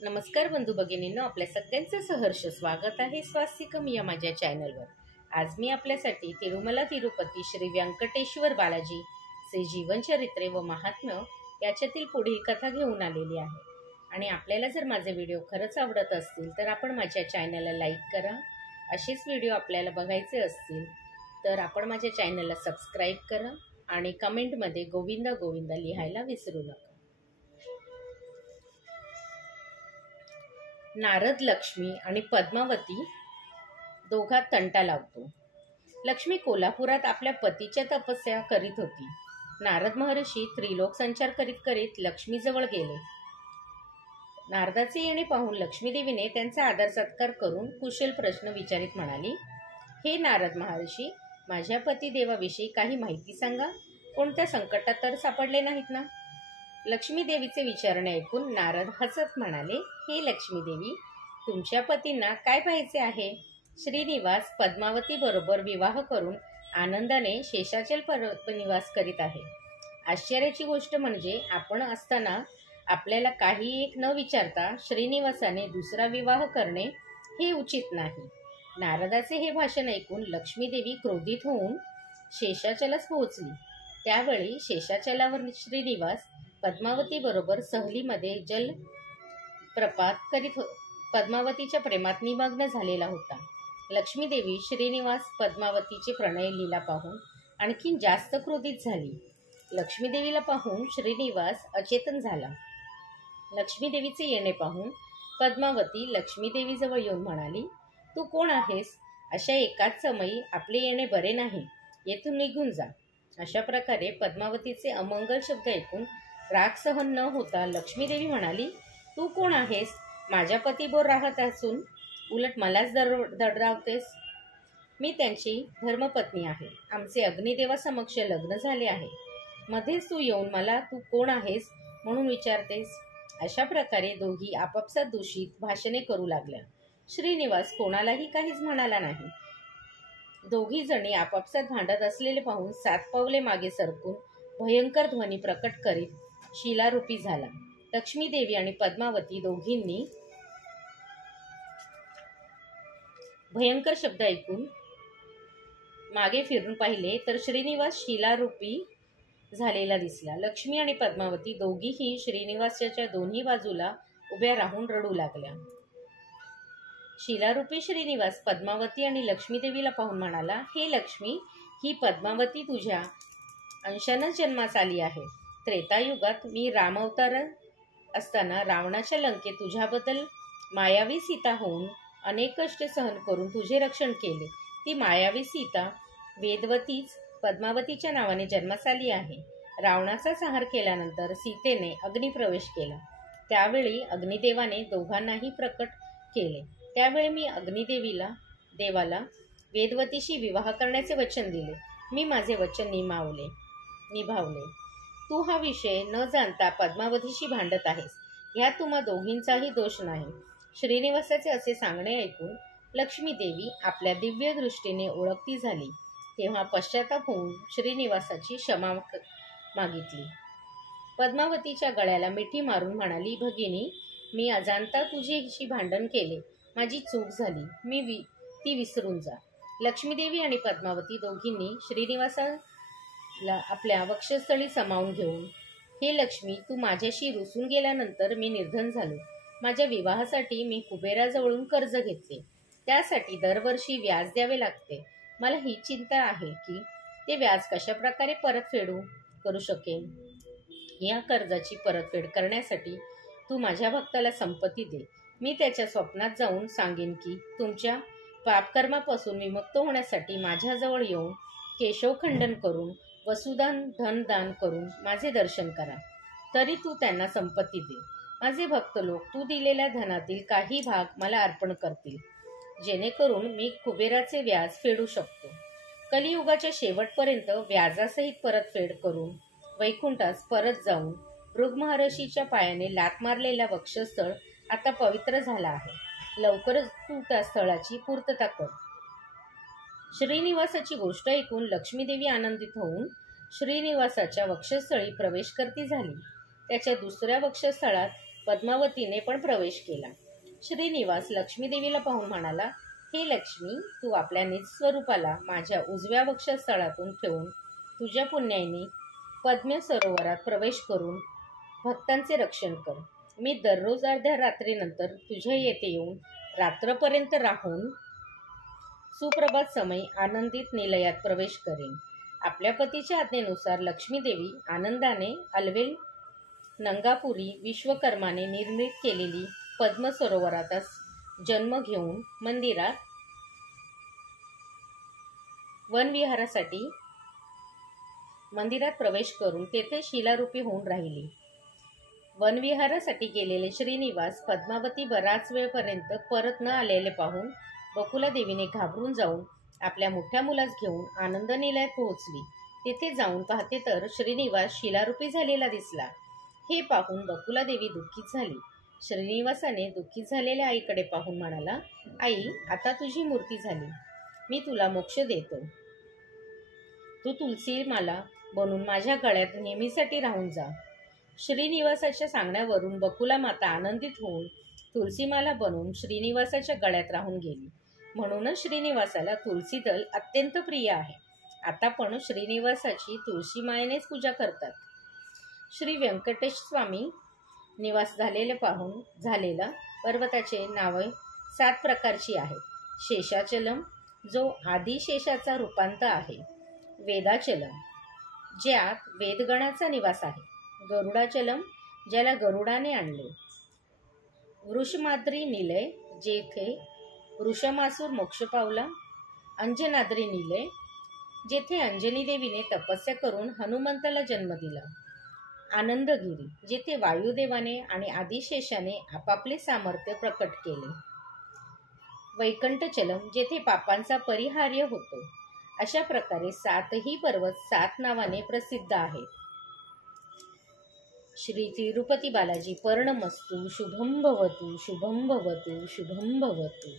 नमस्कार बंधू भगिनींनो, आपल्या सगळ्यांचं सहर्ष स्वागत आहे स्वास्तिकम या माझ्या चॅनलवर। आज मी आपल्यासाठी तिरुमला तिरुपती श्री व्यंकटेश्वर बालाजी चे जीवनचरित्रे व महात्म्य याच्यातील पुढील कथा घेऊन आलेली आहे। आणि आपल्याला जर माझे व्हिडिओ खरंच आवडत असतील तर आपण माझ्या चॅनलला लाईक करा। असेच व्हिडिओ आपल्याला बघायचे असतील तर आपण माझ्या चॅनलला सबस्क्राईब करा आणि कमेंटमध्ये गोविंदा गोविंदा लिहायला विसरू नका। नारद लक्ष्मी आणि पद्मावती दोघात तंटा लावतो। लक्ष्मी कोल्हापुरात आपल्या पतीच्या तपस्या करीत होती। नारद महर्षी त्रिलोक संचार करीत करीत लक्ष्मीजवळ गेले। नारदाचे येणे पाहून लक्ष्मीदेवीने त्यांचा आदर सत्कार करून कुशल प्रश्न विचारित म्हणाली, हे नारद महर्षी, माझ्या पतिदेवाविषयी काही माहिती सांगा। कोणत्या संकटात तर सापडले नाहीत ना? लक्ष्मी देवीचे विचारणे ऐकून नारद हसत म्हणाले, हे लक्ष्मी देवी, तुमच्या पतींना काय पाहायचे आहे? श्रीनिवास पद्मावती बरोबर विवाह करून आनंदाने शेषाचल निवास करीत आहे। आश्चर्याची गोष्ट म्हणजे आपण असताना आपल्याला काही एक न विचारता श्रीनिवासाने दुसरा विवाह करणे हे उचित नाही। नारदाचे हे भाषण ऐकून लक्ष्मी देवी क्रोधित होऊन शेषाचलास पोहोचली। त्यावेळी शेषाचलावर श्रीनिवास पद्मावती बरोबर सहलीमध्ये जल प्रपात करीत पद्मावतीच्या प्रेमात निमग्न झालेला होता। लक्ष्मी देवी श्रीनिवास पद्मावतीचे प्रणय लीला पाहून आणखीन जास्त क्रोधित झाली। लक्ष्मी देवीला पाहून श्रीनिवास अचेतन झाला। लक्ष्मी देवीचे येणे पाहून पद्मावती लक्ष्मी देवीजवळ येऊन म्हणाली, तू कोण आहेस? अशा एकाच समयी आपले येणे बरे नाही, येथून निघून जा। अशा प्रकारे पद्मावतीचे अमंगल शब्द ऐकून राग सहन न होता लक्ष्मी देवी म्हणाली, तू कोण आहेस? माझ्या पतीबरोबर राहत असून उलट मलाच दडरावतेस। मी त्यांची धर्मपत्नी आहे। आमचे अग्निदेवासमक्ष लग्न झाले आहे। मध्येच तू येऊन मला तू कोण आहेस म्हणून विचारतेस। अशा प्रकारे दोघी आपापसात दूषित भाषणे करू लागल्या। श्रीनिवास कोणालाही काहीच म्हणाला नाही। दोघी जणी आपापसात भांडत असलेले पाहून 7 पावले मागे सरकून भयंकर ध्वनी प्रकट करीत शिलारूपी झाला। लक्ष्मी देवी आणि पद्मावती दोघींनी भयंकर शब्द ऐकून मागे फिरून पाहिले तर श्रीनिवास शिलारूपी झालेला दिसला। लक्ष्मी आणि पद्मावती दोघीही श्रीनिवासाच्या दोन्ही बाजूला उभ्या राहून रडू लागल्या। शिलारूपी श्रीनिवास पद्मावती आणि लक्ष्मी देवीला पाहून म्हणाला, हे लक्ष्मी, ही पद्मावती तुझ्या अंशानच जन्मास आली आहे। त्रेतायुगात मी रामावतार असताना रावणाच्या लंकेत तुझ्याबद्दल मायावी सीता होऊन अनेक कष्ट सहन करून तुझे रक्षण केले। ती मायावी सीता वेदवतीच पद्मावतीच्या नावाने जन्मास आली आहे। रावणाचा संहार केल्यानंतर सीतेने अग्निप्रवेश केला। त्यावेळी अग्निदेवाने दोघांनाही प्रकट केले। त्यावेळी मी देवाला वेदवतीशी विवाह करण्याचे वचन दिले। मी माझे वचन निभावले। तू हा विषय न जाणता पद्मावतीशी भांडत आहेस, ह्यात तुम्हा दोघींचाही दोष नाही। श्रीनिवासाचे असे सांगणे ऐकून लक्ष्मी देवी आपल्या दिव्य दृष्टीने ओळखती झाली। तेव्हा पश्चाताप होऊन श्रीनिवासाची क्षमा मागितली। पद्मावतीच्या गळ्याला मिठी मारून म्हणाली, भगिनी, मी अजाणता तुझ्याशी भांडण केले, माझी चूक झाली, ती विसरून जा। लक्ष्मी देवी आणि पद्मावती दोघींनी श्रीनिवासाला आपल्या वक्षस्थळी सामावून घेऊन, हे लक्ष्मी, तू माझ्याशी रुसून गेल्यानंतर मी निर्धन झालो। माझ्या विवाहासाठी मी कुबेराजवळून कर्ज घेतले। त्यासाठी दरवर्षी व्याज द्यावे लागते। मला ही चिंता आहे की ते व्याज कशा प्रकारे परतफेड करू शकेन। या कर्जाची परतफेड करण्यासाठी तू माझ्या भक्ताला संपत्ती दे। मी त्याच्या स्वप्नात जाऊन सांगेन की तुमच्या पापकर्मापासून विमुक्त होण्यासाठी माझ्याजवळ येऊन केशवखंडन करून वसुदान धनदान करून माझे दर्शन करा, तरी तू त्यांना संपत्ती दे। माझे भक्त लोक तू दिलेल्या धनातील काही भाग मला अर्पण करतील, जेणेकरून मी कुबेराचे व्याज फेडू शकतो। कलियुगाच्या शेवटपर्यंत व्याजासहित परतफेड करून वैकुंठास परत जाऊन भृग महर्षीच्या पायाने लाथ मारलेला वक्षस्थळ आता पवित्र झाला आहे। लवकरच तू त्या स्थळाची पूर्तता कर। श्रीनिवासाची गोष्ट ऐकून लक्ष्मी देवी आनंदित होऊन श्रीनिवासाच्या वक्षस्थळी प्रवेश करती झाली। त्याच्या दुसऱ्या वक्षस्थळात पद्मावतीने पण प्रवेश केला. श्रीनिवास लक्ष्मीदेवीला पाहून म्हणाला, हे लक्ष्मी, तू आपल्या निज स्वरूपाला माझ्या उजव्या वक्षस्थळातून ठेवून तुझ्या पुण्याईने पद्म सरोवरात प्रवेश करून भक्तांचे रक्षण कर. मी दररोज अर्ध्या रात्रीनंतर तुझ्या येथे येऊन रात्रपर्यंत राहून सुप्रभात समय आनंदित निलयात प्रवेश करेन. आपल्या पतीच्या आज्ञेनुसार लक्ष्मीदेवी आनंदाने अलवेल नंगापुरी विश्वकर्माने निर्मित केलेली पद्म सरोवरातच जन्म घेऊन वनविहारासाठी मंदिरात प्रवेश करून तेथे शिलारूपी होऊन राहिली. वनविहारासाठी गेलेले श्रीनिवास पद्मावती बराच वेळपर्यंत परत न आलेले पाहून बकुलादेवीने घाबरून जाऊन आपल्या मोठ्या मुलास घेऊन आनंद निलयात पोहोचली. तेथे जाऊन पाहते तर श्रीनिवास शिलारूपी झालेला दिसला. हे पाहून बकुलादेवी दुःखीत झाली. श्रीनिवासाने दुःखीत झालेल्या आईकडे पाहून म्हणाला, आई, आता तुझी मूर्ती झाली. मी तुला मोक्ष देतो. तू तुलसी माला बनून माझ्या गळ्यात नेहमीसाठी राहून जा. श्रीनिवासाच्या सांगण्यावरून बकुला माता आनंदित होऊन तुलसीमाला बनवून श्रीनिवासाच्या गळ्यात राहून गेली. म्हणूनच श्रीनिवासाला तुलसीदल अत्यंत प्रिय आहे. आता पण श्रीनिवासाची तुळशी मायेनेच पूजा करतात. श्री व्यंकटेश स्वामी निवास झालेला पर्वताचे नावे 7 प्रकारची आहेत. शेषाचलम, जो आदिशेषाचा रूपांत आहे. वेदाचलम, ज्यात वेदगणाचा निवास आहे. गरुडाचलम, ज्याला गरुडाने आणले. वृषमाद्री निलय, जेथे वृषमासूर मोक्ष पावला. अंजनाद्री निलय, जेथे अंजनी देवीने तपस्या करून हनुमंताला जन्म दिला. आनंदगिरी, जेथे वायुदेवाने आणि आदिशेषाने आपापले सामर्थ्य प्रकट केले. वैकुंठचलम, जेथे पापांचा परिहार्य होतो. अशा प्रकारे 7ही पर्वत 7 नावाने प्रसिद्ध आहेत. श्री तिरुपती बालाजी पर्णमस्तु. शुभं भवतु, शुभं भवतु, शुभं भवतु.